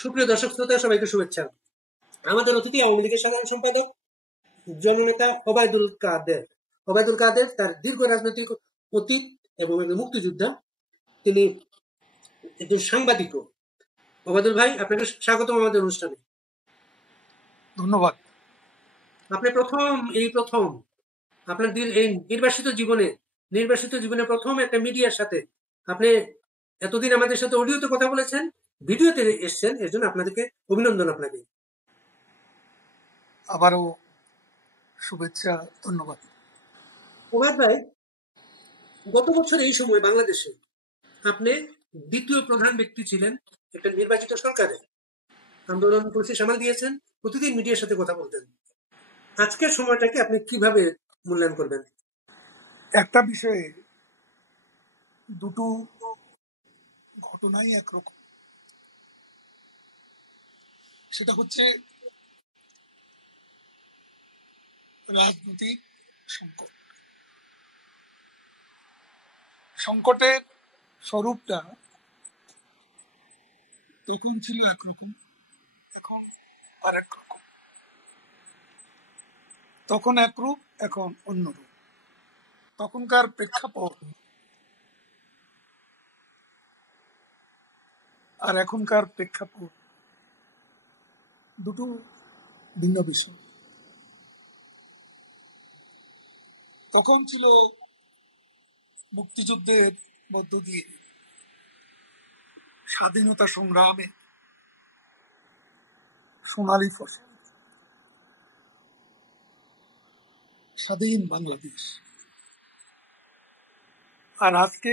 সুপ্রিয় দর্শক শ্রোতা, সবাইকে শুভেচ্ছা। আমাদের অতিথি আওয়ামী লীগের সাধারণ সম্পাদক জননেতা ওবায়দুল কাদের তার দীর্ঘ রাজনৈতিক অতীত এবং একজন মুক্তিযোদ্ধা। তিনি একজন সাংবাদিকও। ওবায়দুল ভাই, আপনাকে স্বাগতম আমাদের অনুষ্ঠানে। ধন্যবাদ। আপনি প্রথম আপনার এই নির্বাসিত জীবনে প্রথম একটা মিডিয়ার সাথে আপনি এতদিন আমাদের সাথে অডিওতে কথা বলেছেন, ভিডিওতে এসছেন, এর জন্য আপনাদেরকে অভিনন্দন। আপনাকে আবারও শুভেচ্ছা, ধন্যবাদ। ওবায়দ ভাই, গত বছর এই সময় বাংলাদেশে আপনি দ্বিতীয় প্রধান ব্যক্তি ছিলেন একটা নির্বাচিত সরকারে। আন্দোলন পরিস্থিতি সামাল দিয়েছেন, প্রতিদিন মিডিয়ার সাথে কথা বলতেন। আজকের সময়টাকে আপনি কিভাবে মূল্যায়ন করবেন? একটা বিষয়ে দুটো ঘটনাই একরকম। সেটা হচ্ছে রাজনৈতিক সংকট। সংকটের স্বরূপটা তখন ছিল একরকম, এখন আর একরকম। তখন একরূপ, এখন অন্যরূপ। তখনকার প্রেক্ষাপট আর এখনকার প্রেক্ষাপট দুটো ভিন্ন বিষয়। তখন ছিল মুক্তিযুদ্ধের মধ্য দিয়ে স্বাধীনতা সংগ্রামে সোনালী ফসল, স্বাধীন বাংলাদেশ। আর আজকে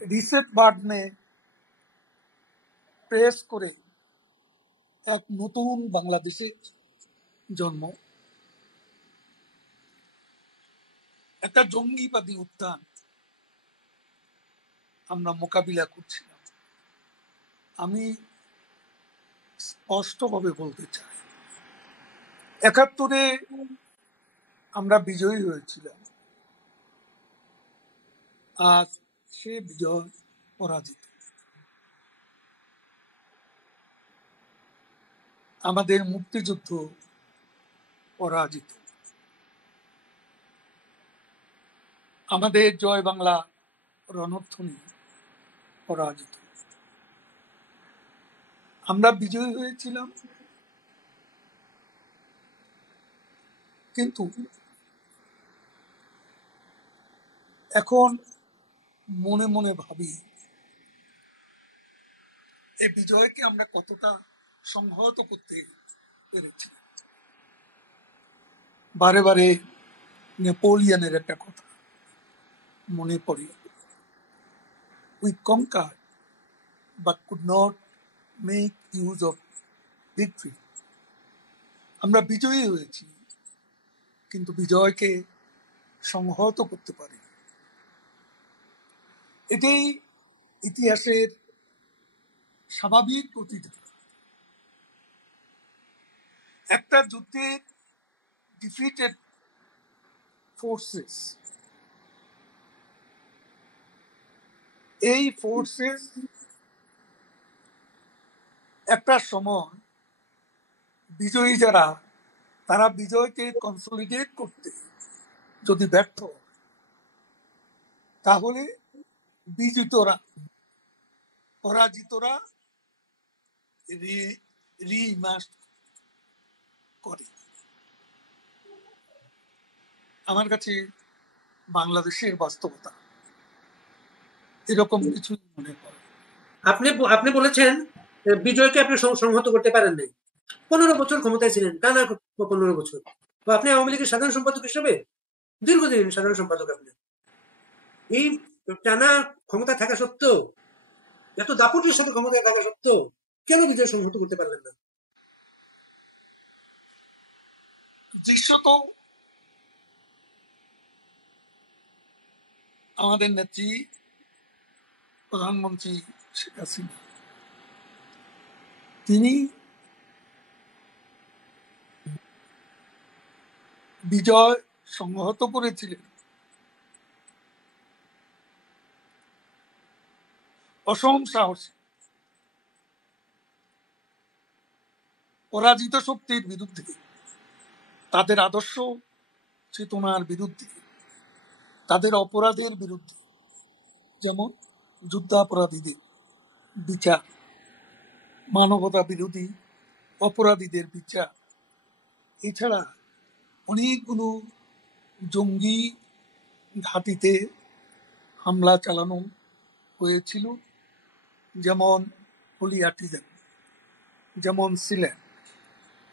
রিসেট বাটনে প্রেস করে এক নতুন বাংলাদেশের জন্ম, একটা জঙ্গিবাদী উত্থান আমরা মোকাবিলা করছিলাম। আমি স্পষ্টভাবে বলতে চাই, ৭১-এ আমরা বিজয়ী হয়েছিলাম, আজ সে বিজয় পরাজিত। আমাদের মুক্তিযুদ্ধ পরাজিত। আমাদের জয় বাংলা রণধ্বনি পরাজিত। আমরা বিজয়ী হয়েছিলাম, কিন্তু এখন মনে মনে ভাবি এই বিজয়কে আমরা কতটা সংহত করতে পেরেছি। বারে বারে নেপোলিয়নের একটা কথা মনে পড়ে, we কনকার but could not make use of victory. আমরা বিজয়ী হয়েছি, কিন্তু বিজয়কে সংহত করতে পারি। এটাই ইতিহাসের স্বাভাবিক প্রতিধারা। একটা যুদ্ধের ডিফিটেড ফোর্সেস, এই ফোর্সেস একটা সময় বিজয়ী যারা, তারা বিজয়কে কনসলিডেট করতে যদি ব্যর্থ, তাহলে বিজিতরা, পরাজিতরা রিমার্চ করে। আমার কাছে বাংলাদেশের বাস্তবতা এরকম কিছু মনে করে। আপনি বলেছেন বিজয়কে আপনি সংহত করতে পারেন নাই। 15 বছর ক্ষমতায় ছিলেন, টানা 15 বছর। তো আপনি আওয়ামী লীগের সাধারণ সম্পাদক হিসেবে দীর্ঘদিন সাধারণ সম্পাদক। আপনি এই টানা ক্ষমতা থাকা সত্ত্বেও, এত দাপটের সাথে ক্ষমতায় থাকা সত্ত্বেও কেন বিজয় সংহত করতে পারলেন না? দৃশ্যত আমাদের নেত্রী প্রধানমন্ত্রী শেখ হাসিনা, তিনি বিজয় সংহত করেছিলেন অসম সাহসী, পরাজিত শক্তির বিরুদ্ধে, তাদের আদর্শ চেতনার বিরুদ্ধে, তাদের অপরাধের বিরুদ্ধে, যেমন যুদ্ধাপরাধীদের বিচার, মানবতা বিরোধী অপরাধীদের বিচার, এছাড়া অনেকগুলো জঙ্গি ঘাঁটিতে হামলা চালানো হয়েছিল, যেমন হলিয়াটিজেন, যেমন সিলেট,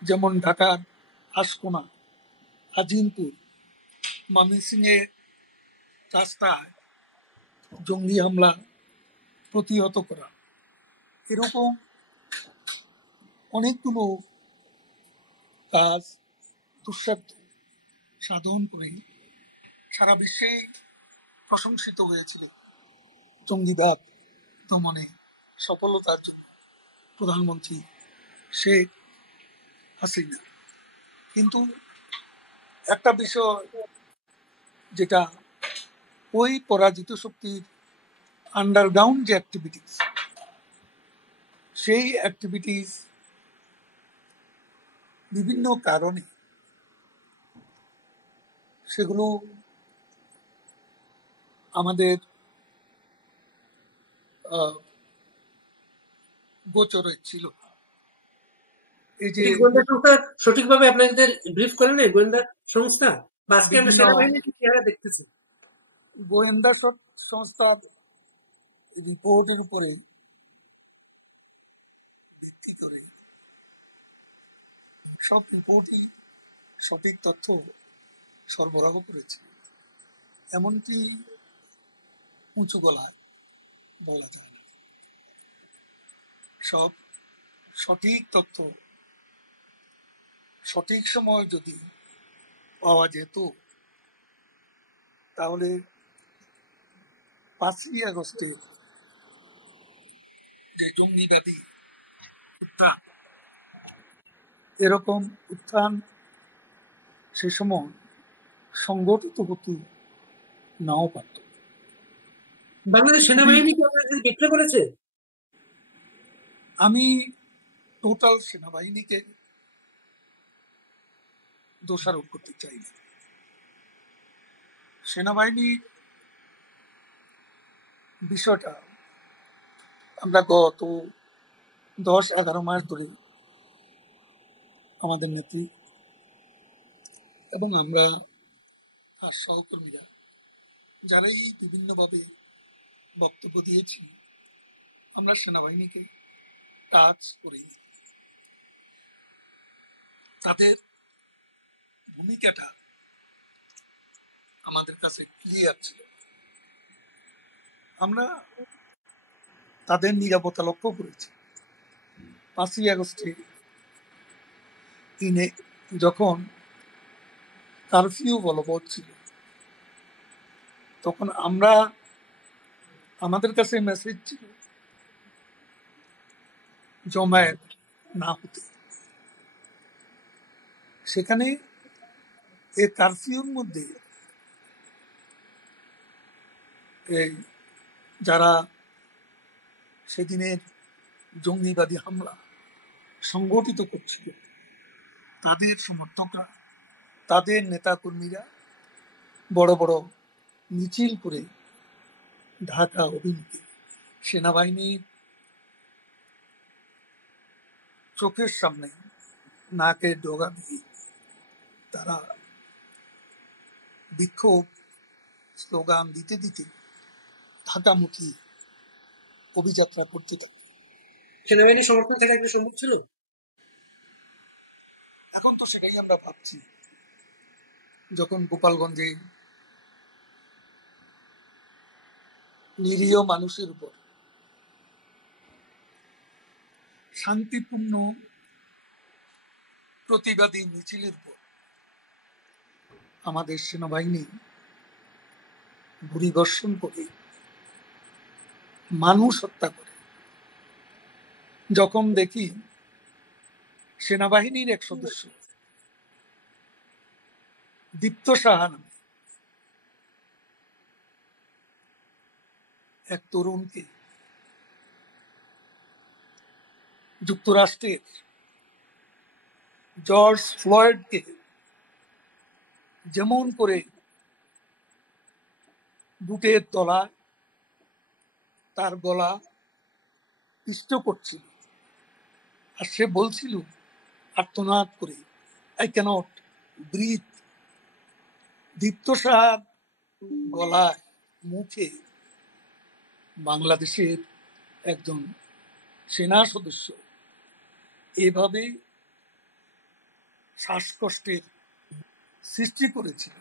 যেমন ঢাকার আশকোনা, আজিমপুর, ময়মনসিংহে রাস্তায় জঙ্গি হামলা প্রতিহত করা, এরকম অনেকগুলো কাজ দুঃসাধ্য সাধন করে সারা বিশ্বেই প্রশংসিত হয়েছিল জঙ্গিবাদ দমনে সফলতার জন্য প্রধানমন্ত্রী শেখ হাসিনা। কিন্তু একটা বিষয়, যেটা ওই পরাজিত শক্তির আন্ডারগ্রাউন্ড যে অ্যাক্টিভিটিস, সেই অ্যাক্টিভিটিস বিভিন্ন কারণে সেগুলো আমাদের গোচরে ছিল। এই যে গোয়েন্দা সংস্থা সঠিকভাবে আপনাদের ব্রিফ করে নেই, গোয়েন্দা সংস্থা, বা আজকে আমরা বিভিন্ন সেনাবাহিনীর চেহারা দেখতেছি। গোয়েন্দা সংস্থার রিপোর্টের উপরে ভিত্তি করে সব রিপোর্টই সঠিক তথ্য সরবরাহ করেছে, এমনকি উঁচু গলায় বলা যায় না। সব সঠিক তথ্য সঠিক সময় যদি পাওয়া যেত, তাহলে 5ই আগস্টের যে জঙ্গিবাদী উত্থান, এরকম উত্থান সে সময় সংগঠিত হতে নাও পারত। বাংলাদেশ সেনাবাহিনী কি আপনাদের বিক্রয় করেছে? আমি টোটাল সেনাবাহিনীকে দোষারোপ করতে চাই না। সেনাবাহিনীর বিষয়টা আমরা গত 10-11 মাস ধরে আমাদের নেত্রী এবং আমরা আর সহকর্মীরা যারাই বিভিন্নভাবে বক্তব্য দিয়েছি, আমরা সেনাবাহিনীকে কাজ করিনি। তাদের ভূমিকাটা আমাদের কাছে ক্লিয়ার ছিল। আমরা তাদের নিরাপত্তা লক্ষ্য করেছি। 5ই আগস্টে যখন কারফিউ বলবৎ ছিল, তখন আমাদের কাছে মেসেজ ছিল জমায়েত না হতে। সেখানে এই কারফিউর মধ্যে যারা সেদিনের জঙ্গিবাদী হামলা সংগঠিত করছিল, তাদের সমর্থকরা, তাদের নেতাকর্মীরা বড় বড় মিছিল করে ঢাকা অভিমুখে সেনাবাহিনীর চোখের সামনে নাকে ডগা দিয়ে তারা বিক্ষোভ স্লোগান দিতে দিতে ঢাকামুখী অভিযাত্রা করতে থাকে। সেনাবাহিনী সমর্থন থেকে একটা সম্ভব ছিল? এখন তো সেটাই আমরা ভাবছি। যখন গোপালগঞ্জে নিরীহ মানুষের উপর শান্তিপূর্ণ প্রতিবাদী মিছিলের উপর আমাদের সেনাবাহিনী গুলিবর্ষণ করে মানুষ হত্যা করে, যখন দেখি সেনাবাহিনীর এক সদস্য দীপ্ত সাহা নামে এক তরুণকে যুক্তরাষ্ট্রের জর্জ ফ্লয়েডকে যেমন করে বুটের তলায় তার গলা পিষ্ট করছিল, আর সে বলছিল আর্তনাদ করে, আই ক্যানট ব্রিথ। দীপ্তসার গলায় মুখে বাংলাদেশের একজন সেনা সদস্য এভাবে শ্বাসকষ্টের সৃষ্টি করেছিল,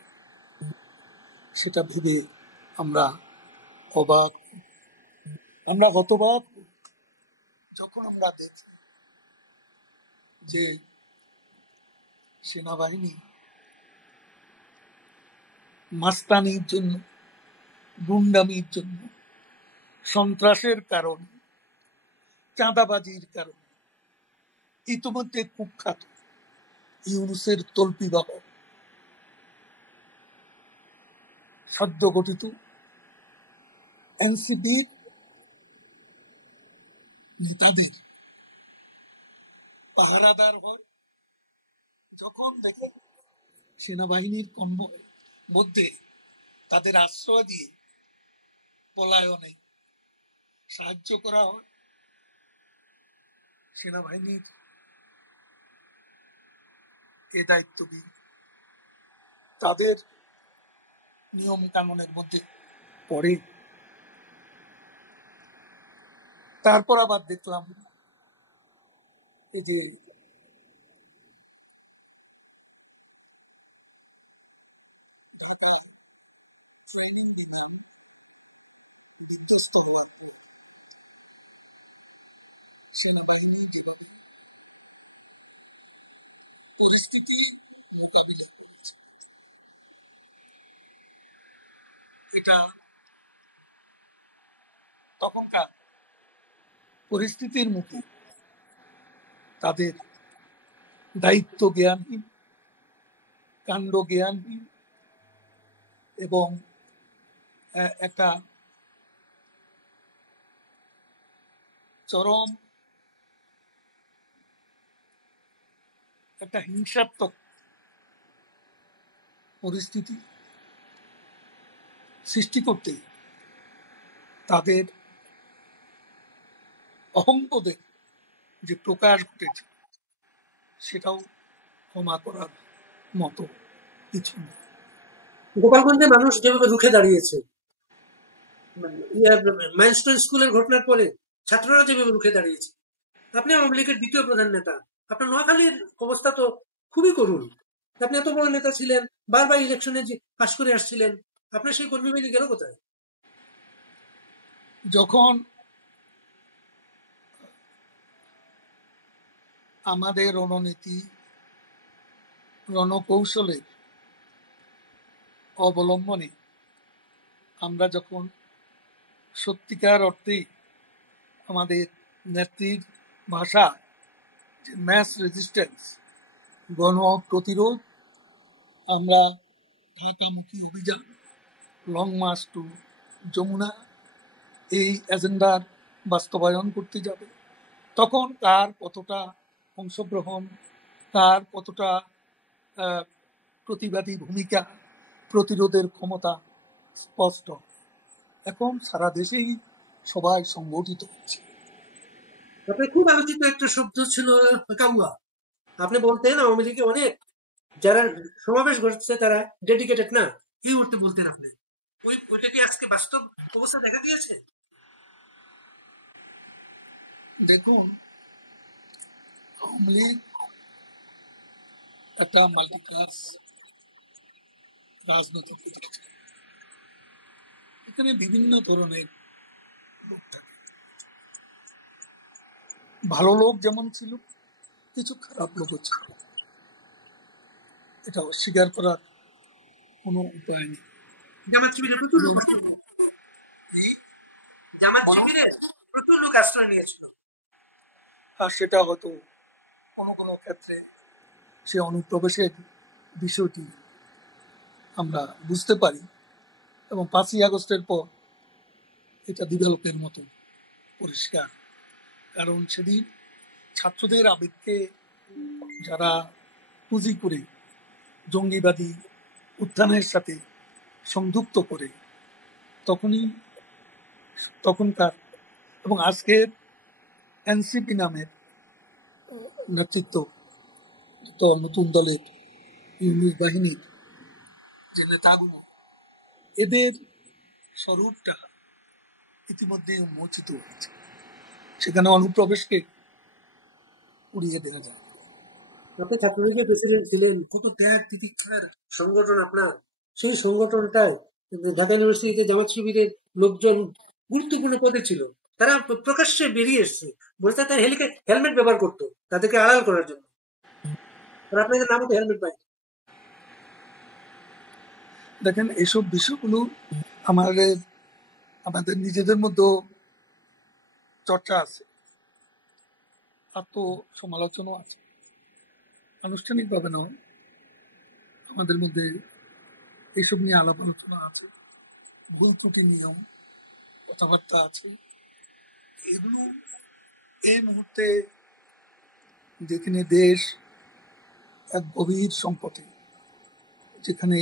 সেটা ভেবে আমরা অবাক, আমরা হতবাক যখন আমরা দেখি যে সেনাবাহিনী মাস্তানির জন্য, গুন্ডামির জন্য, সন্ত্রাসের কারণে, চাঁদাবাজির কারণে ইতিমধ্যে কুখ্যাত ইউনূসের তল্পিবাহক সদ্য গঠিত এনসিপির নেতাদের পাহারাদার হয়। যখন দেখে সেনাবাহিনীর কনভয়ের মধ্যে তাদের আশ্রয় দিয়ে পলায়নে সাহায্য করা হয়, সেনাবাহিনীর এ দায়িত্ববিহীন তাদের নিয়ম কানুনের মধ্যে পড়ে। তারপর আবার দেখলাম এই যে ঢাকা ট্রেনিং বিভাগ বিধ্বস্ত হওয়ার পর সেনাবাহিনী যেভাবে পরিস্থিতি মোকাবিলা করেছে, এটা তখনকার পরিস্থিতির মুখে তাদের দায়িত্ব জ্ঞানহীন, কাণ্ড জ্ঞানহীন এবং একটা চরম একটা হিংসাত্মক পরিস্থিতি সৃষ্টি করতে তাদের অহংবোধের যে প্রকাশ ঘটেছে সেটাও ক্ষমা করার মতো কিছু নেই। গোপালগঞ্জে মানুষ যেভাবে রুখে দাঁড়িয়েছে, মাইলস্টোন স্কুলের ঘটনার পরে ছাত্ররা যেভাবে রুখে দাঁড়িয়েছে, আপনি আওয়ামী লীগের দ্বিতীয় প্রধান নেতা, আপনার নোয়াখালীর অবস্থা তো খুবই করুণ। আপনি এত বড় নেতা ছিলেন, বারবার ইলেকশনে পাশ করে আসছিলেন, আপনার সেই কর্মী বাহিনী গেল কোথায়? যখন আমাদের রণনীতি, রণকৌশলের অবলম্বনে আমরা যখন সত্যিকার অর্থেই আমাদের নেত্রীর ভাষা যে ম্যাস রেজিস্ট্যান্স, গণ প্রতিরোধ, আমরা ঢাকামুখী অভিযান, লং মার্চ টু যমুনা, এই এজেন্ডার বাস্তবায়ন করতে যাবে, তখন কার কতটা অংশগ্রহণ, কার কতটা প্রতিবাদী ভূমিকা, প্রতিরোধের ক্ষমতা স্পষ্ট। এখন সারা দেশেই সবাই সংগঠিত হচ্ছে। আপনার খুব আলোচিত একটা শব্দ ছিল কাউয়া। আপনি বলতেন আওয়ামী লীগে অনেক যারা সমাবেশ ঘটছে তারা ডেডিকেটেড না, এই উঠতে বলতেন আপনি। ওইটা কি আজকে বাস্তব অবস্থা দেখা দিয়েছে? দেখুন, আওয়ামী লীগ একটা মাল্টিক্লাস রাজনৈতিক প্রতিষ্ঠান, এখানে বিভিন্ন ধরনের লোক থাকে। ভালো লোক যেমন ছিল, কিছু খারাপ লোকও ছিল, এটা অস্বীকার করার কোনো উপায় নেই। জামাত শিবিরে প্রচুর লোক জামাত শিবিরে প্রচুর লোক আশ্রয় নিয়েছিল, আর সেটা হয়তো কোনো কোনো ক্ষেত্রে সে অনুপ্রবেশের বিষয়টি আমরা বুঝতে পারি, এবং 5ই আগস্টের পর এটা দিবালোকের মতো পরিষ্কার। কারণ সেদিন ছাত্রদের আবেগকে যারা পুঁজি করে জঙ্গিবাদী উত্থানের সাথে সংযুক্ত করে তখনকার এবং আজকের এনসিপি নামের নেতৃত্ব নতুন দলের ইউনিট বাহিনীর যে নেতাগুলো, এদের স্বরূপটা ইতিমধ্যে উন্মোচিত হয়েছে। সেখানে অনুপ্রবেশকে উড়িয়ে দেওয়া যায়। আপনি ছাত্রলীগের প্রেসিডেন্ট ছিলেন, কত ত্যাগ তিতিক্ষার সংগঠন আপনার। সেই সংগঠনটায় ঢাকা ইউনিভার্সিটিতে জামাত শিবিরের লোকজন গুরুত্বপূর্ণ পদে ছিল, তারা প্রকাশ্যে বেরিয়ে এসছে, বলছে তারা হেলমেট ব্যবহার করতো তাদেরকে আড়াল করার জন্য, আর আপনাদের নামও তো হেলমেট পাই। দেখেন, এইসব বিষয়গুলো আমাদের নিজেদের মধ্যে চর্চা আছে, আত্মসমালোচনা আছে, আনুষ্ঠানিকভাবে নয়, আমাদের মধ্যে এইসব নিয়ে আলাপ আলোচনা আছে, ভুল ত্রুটি নিয়েও কথাবার্তা আছে। এগুলো এই মুহূর্তে যেখানে দেশ এক গভীর সংকটে, যেখানে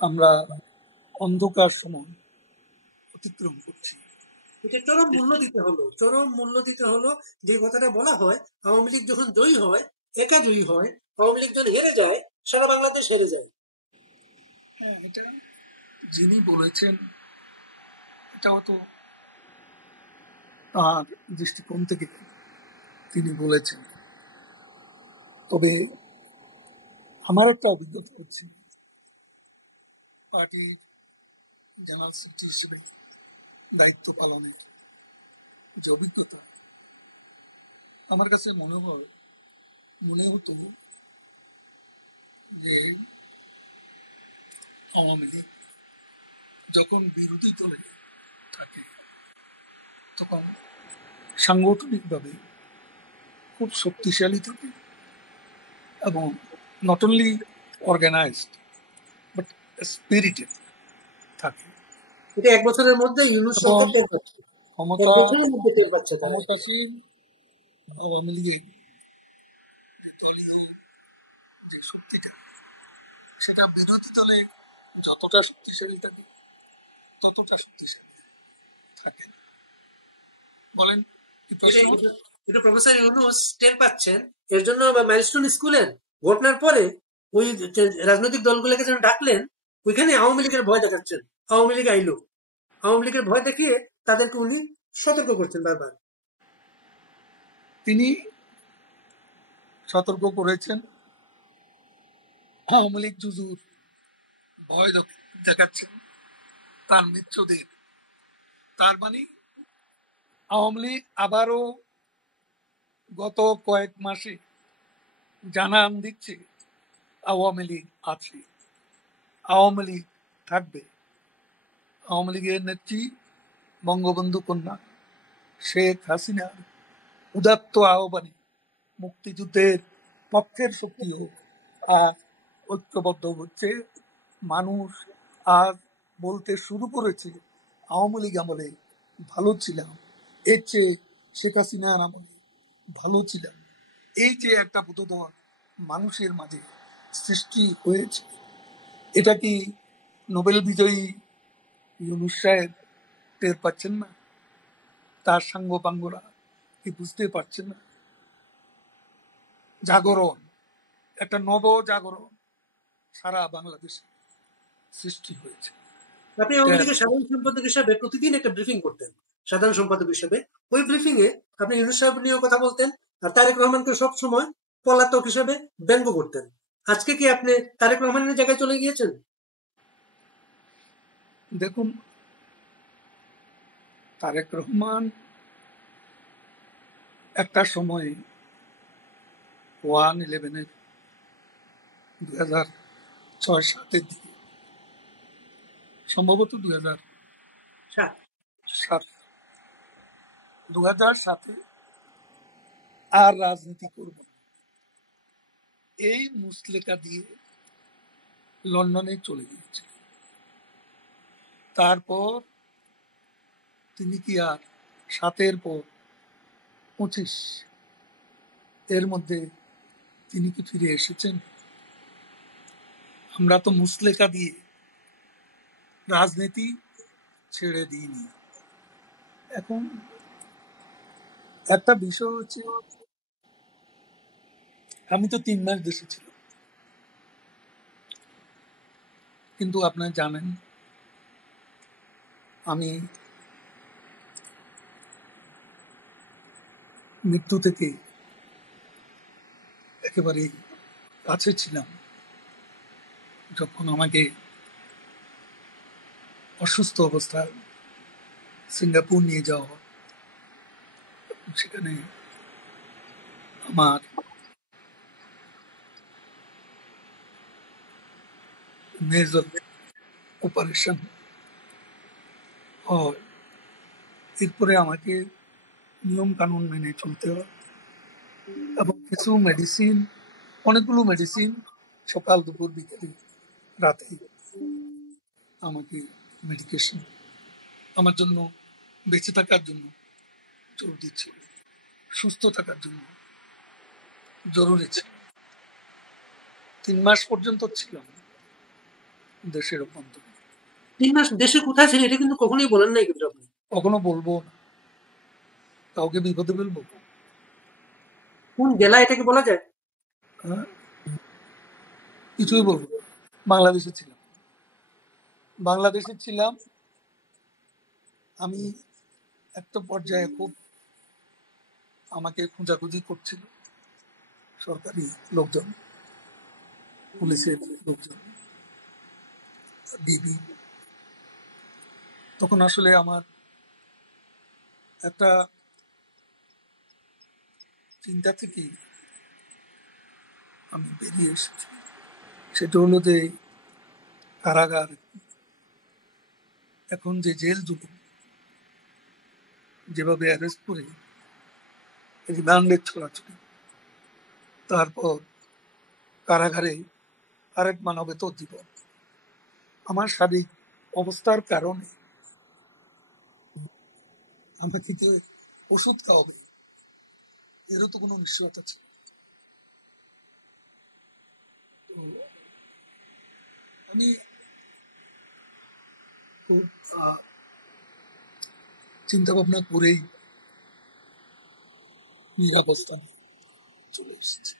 আমরা অন্ধকার সময় অতিক্রম করছি, এটা চরম মূল্য দিতে হলো। যে কথাটা বলা হয়, আওয়ামী লীগ যখন জয়ী হয়, একা জয়ী হয়, আওয়ামী লীগ যখন হেরে যায়, সারা বাংলাদেশ হেরে যায়। হ্যাঁ, এটা যিনি বলেছেন এটাও তো তার দৃষ্টিকোণ থেকে তিনি বলেছেন। তবে আমার একটা অভিজ্ঞতা হচ্ছে, পার্টির জেনারেল সেক্রেটারি হিসেবে দায়িত্ব পালনের যে অভিজ্ঞতা, আমার কাছে মনে হতো যে আওয়ামী লীগ যখন বিরোধী দলে থাকে তখন সাংগঠনিকভাবে খুব শক্তিশালী থাকে এবং not only organized but spirited থাকে। এটা এক বছরের মধ্যে ইউনূস সরকার টের পাচ্ছে, ক্ষমতাসীন আওয়ামী লীগের যে দলীয় যে শক্তিটা, সেটা বিরোধী দলে যতটা শক্তিশালী থাকে ততটা শক্তিশালী থাকে। বলেন কি প্রশ্ন? এটা প্রফেসর ইউনূস টের পাচ্ছেন। এর জন্য মাইলস্টোন স্কুলের ঘটনার পরে ওই রাজনৈতিক দলগুলোকে যেন ডাকলেন, ওইখানে আওয়ামী লীগের ভয় দেখাচ্ছেন। আওয়ামী লীগ আইলো, আওয়ামী লীগের ভয় দেখিয়ে তাদেরকে উনি সতর্ক করছেন বারবার। তিনি সতর্ক করেছেন, আওয়ামী লীগ জুজুর ভয় দেখাচ্ছেন তার মিত্রদের। তার মানে আওয়ামী লীগ আবারও গত কয়েক মাসে জানান দিচ্ছে আওয়ামী লীগ আছে, আওয়ামী লীগ থাকবে। আওয়ামী লীগের নেত্রী বঙ্গবন্ধু কন্যা শেখ হাসিনার উদাত্ত আহ্বানে মুক্তিযুদ্ধের পক্ষের শক্তি হোক আর ঐক্যবদ্ধ হচ্ছে মানুষ। আর বলতে শুরু করেছে, আওয়ামী লীগ আমলে ভালো ছিলাম, এর চেয়ে শেখ হাসিনার আমলে ভালো ছিলাম। এই যে একটা বোধোদয় মানুষের মাঝে সৃষ্টি হয়েছে, এটা কি নোবেল বিজয়ী ইউনূস সাহেব টের পাচ্ছেন না? তার সাঙ্গপাঙ্গরা কি বুঝতে পারছেন না? জাগরণ, একটা নব জাগরণ সারা বাংলাদেশে সৃষ্টি হয়েছে। আপনি আওয়ামী লীগের সাধারণ সম্পাদক হিসাবে প্রতিদিন একটা ব্রিফিং করতেন, সাধারণ সম্পাদক হিসেবে। ওই ব্রিফিং এ আপনি ইউনূস সাহেব নিয়েও কথা বলতেন, আর তারেক রহমানকে সব সময় পলাতক হিসাবে ব্যঙ্গ করতেন। আজকে কি আপনি তারেক রহমানের জায়গায় চলে গিয়েছেন? দেখুন, তারেক রহমান একটা সময়ে 1/11 2006-07 দিকে, সম্ভবত 2007 আর রাজনীতি করব না, এই মুসলেকা দিয়ে লন্ডনে চলে গিয়েছে। তারপর তিনি কি আর 7-এর পর 25 এর মধ্যে তিনি কি ফিরে এসেছেন? আমরা তো মুসলেকা দিয়ে রাজনীতি ছেড়ে দিইনি। এখন একটা বিষয় হচ্ছে, আমি তো 3 মাস দেশে ছিলাম, কিন্তু আপনারা জানেন আমি মৃত্যু থেকে একেবারে কাছে ছিলাম। যখন আমাকে অসুস্থ অবস্থায় সিঙ্গাপুর নিয়ে যাওয়া হয়, সেখানে আমার মেজর অপারেশন হয়। এরপরে আমাকে নিয়ম কানুন মেনে চলতে হয় এবং কিছু মেডিসিন, অনেকগুলো মেডিসিন সকাল দুপুর বিকেলে রাতে আমাকে মেডিকেশন আমার জন্য, বেঁচে থাকার জন্য জরুরি ছিল, সুস্থ থাকার জন্য জরুরি ছিল। 3 মাস পর্যন্ত ছিলাম দেশের অভ্যন্তরে। 3 মাস দেশে কোথায় ছিলেন এটা কিন্তু কখনোই বলেন নাই কিন্তু আপনি। কখনো বলবো না, কাউকে বিপদে ফেলবো। কোন জেলা এটাকে বলা যায়? হ্যাঁ, কিছুই বলবো না। বাংলাদেশে ছিলাম। আমি একটা পর্যায়ে খুব আমাকে খোঁজাখুঁজি করছিল সরকারি লোকজন, পুলিশের লোকজন, ডিবি। তখন আসলে আমার একটা চিন্তা থেকে আমি বেরিয়ে এসেছি। সেটা হলো যে কারাগার, এখন যে জেল জুলুম, যেভাবে অ্যারেস্ট করে রিমান্ডের ছড়াছড়ি, তারপর কারাগারে আরেক মানবেতর জীবন, আমার শারীরিক অবস্থার কারণে আমাকে যে ওষুধ খাওয়াবে এরও তো কোনো নিশ্চয়তা ছিল। তো আমি খুব চিন্তা ভাবনা করেই নিরাবস্থানে চলে এসেছি।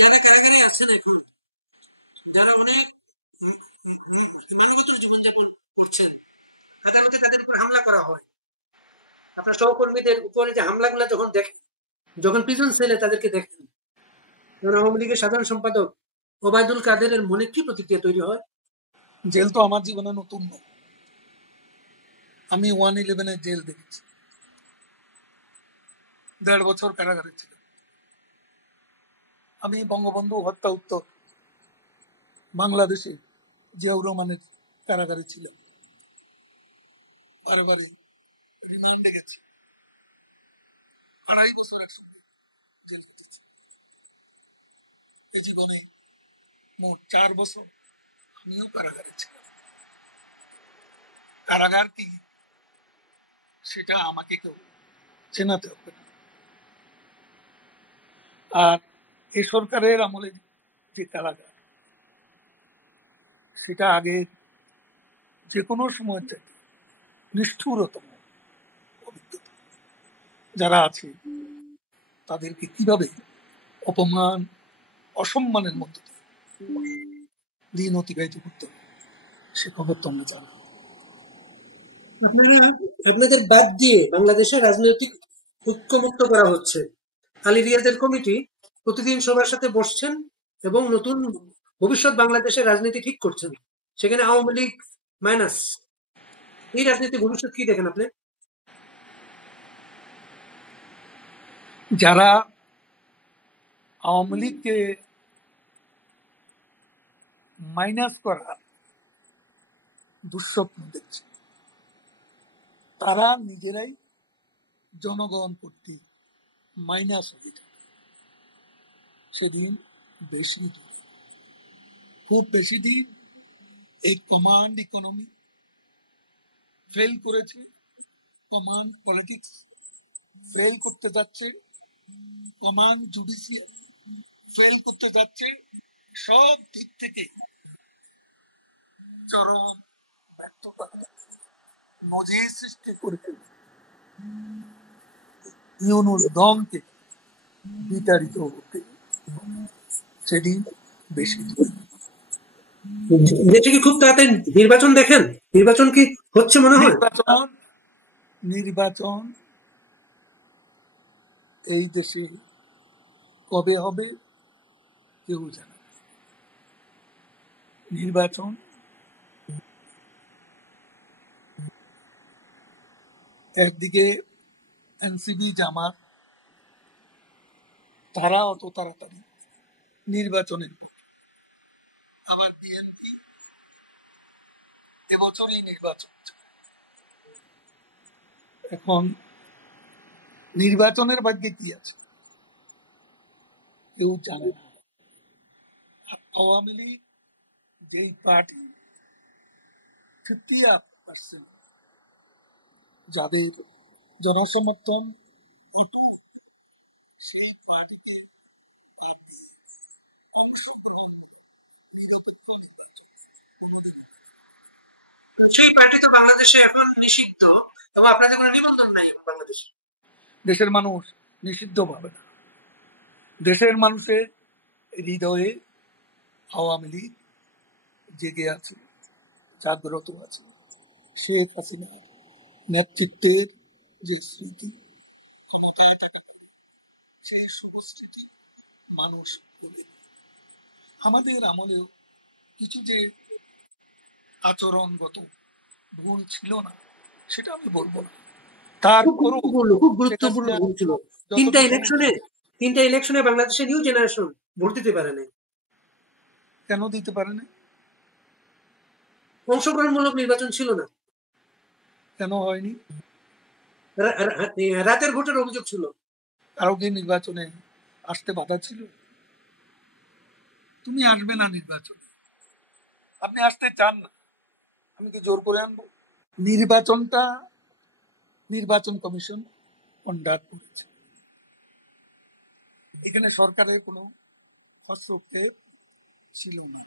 যারা কারাগারে আছেন এখন, যারা অনেক মানবত জীবনযাপন করছেন, আদালতে তাদের উপর হামলা করা হয়। আপনার সহকর্মীদের উপরে যে হামলাগুলো যখন দেখেন, যখন প্রিজন সেলে তাদেরকে দেখেন, যখন আওয়ামী লীগের সাধারণ সম্পাদক ওবায়দুল কাদেরের মনে কি প্রতিক্রিয়া তৈরি হয়? জেল তো আমার জীবনে নতুন নয়। আমি 111 জেল দেখেছি, 1.5 বছর কারাগারে ছিলাম। আমি বঙ্গবন্ধু হত্যা উত্তর বাংলাদেশে জিয়াউর রহমানের কারাগারে ছিলাম, বারে বারে রিমান্ডে গেছি, 2.5 বছর একসঙ্গে জেল খেটেছি। এ জীবনে মোট 4 বছর আমিও কারাগারে ছিলাম। কারাগার কি সেটা আমাকে কেউ চেনাতে হবে না। আর এই সরকারের আমলে যে কারাগার, সেটা আগে যে কোনো সময় থেকে নিষ্ঠুরতম অভিজ্ঞতা। যারা আছে তাদেরকে কিভাবে অপমান, অসম্মানের মধ্য দিয়ে দিন অতিবাহিত করতে হবে সে খবর তো আমরা জানি। আপনারা, আপনাদের বাদ দিয়ে বাংলাদেশে রাজনৈতিক ঐক্যমুক্ত করা হচ্ছে। আলী রিয়াজের কমিটি প্রতিদিন সবার সাথে বসছেন এবং নতুন ভবিষ্যৎ বাংলাদেশের রাজনীতি ঠিক করছেন। সেখানে আওয়ামী লীগ মাইনাস। এই রাজনীতি ভবিষ্যৎ কি দেখেন আপনি? যারা আওয়ামী লীগকে মাইনাস করার দুঃস্বপ্ন দেখছে, তারা নিজেরাই জনগণ কর্তৃক মাইনাস হয়ে যাবে। সেদিন বেশি দিন, খুব বেশি দিন এই কমান্ড ইকোনমি ফেল করেছে, কমান্ড পলিটিক্স ফেল করতে যাচ্ছে, কমান্ড জুডিশিয়ারি ফেল করতে যাচ্ছে, সব দিক থেকে চরম ব্যর্থতা নজির সৃষ্টি করে ইউনুস দমকে বিতাড়িত হতে সেদিন বেশি দূরে। দেশে কি খুব তাড়াতাড়ি নির্বাচন দেখেন? নির্বাচন কি হচ্ছে মনে হয়? নির্বাচন এই দেশে কবে হবে কেউ জানে না। নির্বাচন একদিকে এনসিপি জামাত তারা অত তাড়াতাড়ি নির্বাচনের, আবার বিএনপি এবছরই নির্বাচন। এখন নির্বাচনের ভাগ্যে কি আছে কেউ জানে না। আওয়ামী লীগ যেই পার্টি 58% যাদের জনসমর্থন, সেই পার্টি তো বাংলাদেশে এখন নিষিদ্ধ, এবং আপনাদের কোনো নিবন্ধন নাই বাংলাদেশে। দেশের মানুষ নিষিদ্ধ ভাবে না। দেশের মানুষের হৃদয়ে আওয়ামী লীগ জেগে আছে, জাগ্রত আছে। শেখ হাসিনার নেতৃত্বের যে স্মৃতি, সেই স্মৃতি মানুষ বলে। আমাদের আমলেও কিছু যে আচরণগত ভুল ছিল না সেটা আমি বলবো না, তারপরও খুব গুরুত্বপূর্ণ ভুল ছিল। তিনটা ইলেকশনে বাংলাদেশের নিউ জেনারেশন ভোট দিতে পারে নাই। কেন দিতে পারে না? অংশগ্রহণমূলক নির্বাচন ছিল না। কেন হয়নি? রাতের ভোটের অভিযোগ ছিল। কারো কি নির্বাচনে আসতে বাধা ছিল? তুমি আসবে না নির্বাচনে, আপনি আসতে চান না, আমি কি জোর করে আনবো? নির্বাচনটা নির্বাচন কমিশন কন্ডাক্ট করেছে, এখানে সরকারের কোনো হস্তক্ষেপ ছিল না।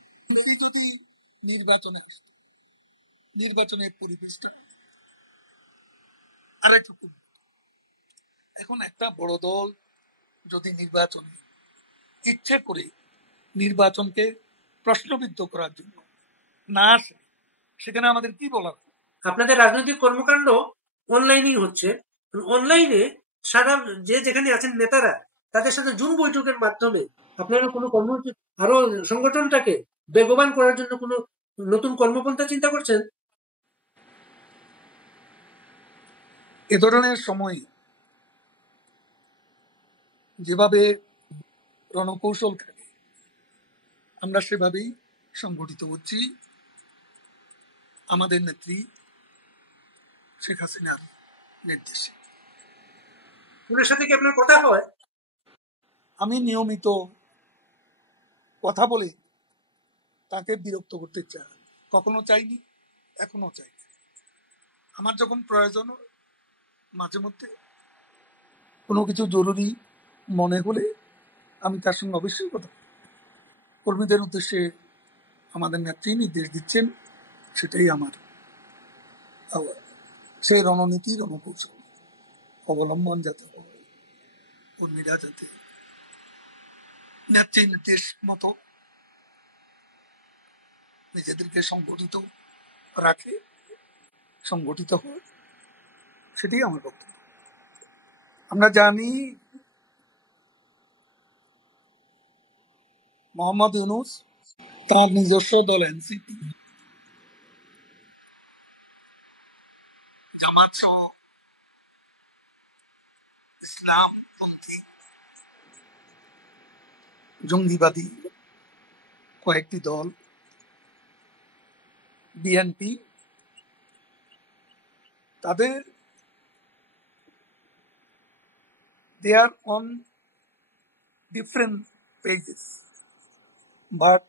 যদি নির্বাচনে আসতো, নির্বাচনের পরিবেশটা আরেকটু। এখন একটা বড় দল যদি নির্বাচনে ইচ্ছে করে নির্বাচনকে প্রশ্নবিদ্ধ করার জন্য না আসে, সেখানে আমাদের কি বলার? আপনাদের রাজনৈতিক কর্মকাণ্ড অনলাইনেই হচ্ছে। অনলাইনে সারা যে যেখানে আছেন নেতারা তাদের সাথে জুম বৈঠকের মাধ্যমে আপনারা কোনো কর্মসূচি আরো সংগঠনটাকে বেগবান করার জন্য কোনো নতুন কর্মপন্থা চিন্তা করছেন? এ ধরনের সময় যেভাবে রণকৌশল থাকে আমরা সেভাবেই সংগঠিত হচ্ছি আমাদের নেত্রী শেখ হাসিনার নির্দেশে। ওনার সাথে কি আপনার কথা হয়? আমি নিয়মিত কথা বলে তাকে বিরক্ত করতে চাই, কখনো চাইনি, এখনো চাই। আমার যখন প্রয়োজন মাঝে মধ্যে কোনো কিছু জরুরি মনে হলে আমি তার সঙ্গে অবশ্যই কথা কর্মীদের উদ্দেশ্যে আমাদের নেত্রী নির্দেশ দিচ্ছেন, সেটাই আমার সেই রণনীতি রণকৌশল অবলম্বন যাতে হয়, কর্মীরা যাতে নেত্রী নির্দেশ মতো নিজেদেরকে সংগঠিত রাখে, সংগঠিত হয়, সেটাই আমার বক্তব্য। আমরা জানি মোহাম্মদ ইউনূস তার নিজস্ব দল এনসিপি, জামাত সহ ইসলামপন্থী জঙ্গিবাদী কয়েকটি দল, বিএনপি, তাদের they are on different pages but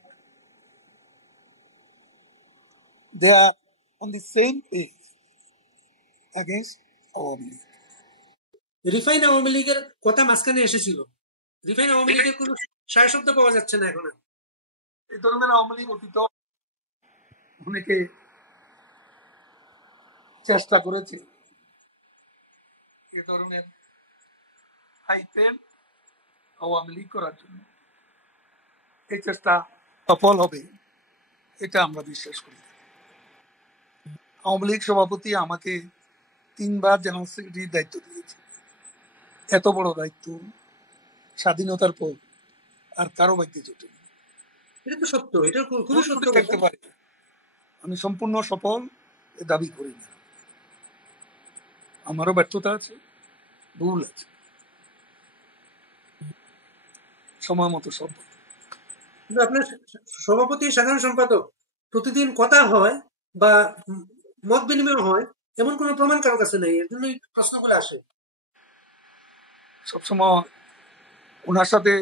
they are on the same page against Awami League. Refine Awami লীগের কথা মাঝখানে এসেছিল, রিফাইন আওয়ামী লীগের কোনো সায় শব্দ পাওয়া যাচ্ছে না এখন আর। এই ধরনের আওয়ামী লীগ অতীত অনেকে চেষ্টা করেছে এ ধরনের হাইপেন আওয়ামী লীগ করার জন্য। এই চেষ্টা সফল হবে এটা আমরা বিশ্বাস করি। আওয়ামী লীগ সভাপতি আমাকে 3বার জেনারেল সেক্রেটারির দায়িত্ব দিয়েছে। এত বড় দায়িত্ব স্বাধীনতার পর আর কারো ভাগ্যে জোটে। এটা তো সত্য, এটা খুবই সত্য কথা। থাকতে পারে, আমি সম্পূর্ণ সফল এ দাবি করি না। আমারও ব্যর্থতা আছে, ভুল আছে, সময় মতো সব। কিন্তু আপনার সভাপতি সাধারণ সম্পাদক প্রতিদিন কথা হয় বা মত বিনিময় হয় এমন কোনো প্রমাণ কারো কাছে নেই, এর জন্যই প্রশ্নগুলো আসে। সবসময় ওনার সাথে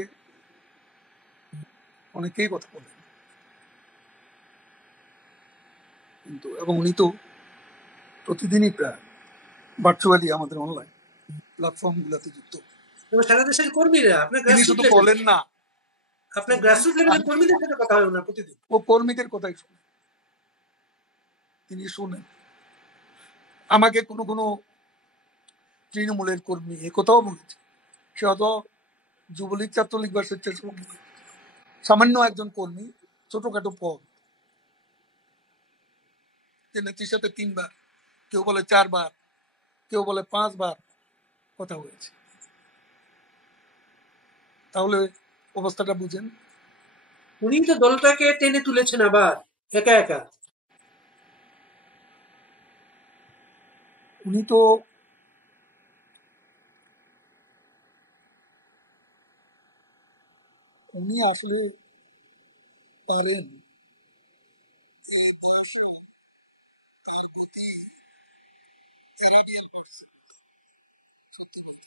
অনেকেই কথা বলেন, কিন্তু এবং উনি তো প্রতিদিনই প্রায় ভার্চুয়ালি আমাদের অনলাইন প্ল্যাটফর্ম গুলাতে যুক্ত। এবং সারা দেশের কর্মীরা আপনার তিনি গ্রাসরুট শুধু লেভেল, বলেন না, আপনার গ্রাসরুট লেভেলের কর্মীদের সাথে কথা হয় না প্রতিদিন। ও কর্মীদের কথাই শুনে, তিনি শুনেন। আমাকে কোনো কোনো তৃণমূলের কর্মী এ কথাও বলেছে, সে হয়তো যুবলীগ, ছাত্রলীগ বা স্বেচ্ছাসেবক নয়, সামান্য একজন কর্মী, ছোটখাটো পদ, যে নেত্রীর সাথে 3বার, কেউ বলে 4বার, কেউ বলে 5বার কথা হয়েছে। তাহলে অবস্থাটা বুঝেন। উনি তো দলটাকে টেনে তুলেছেন আবার একা একা। উনি তো উনি আসলে পারেন এই বয়সেও তার প্রতি ক্যারাবিয়ান পার্সন, সত্যি বলতে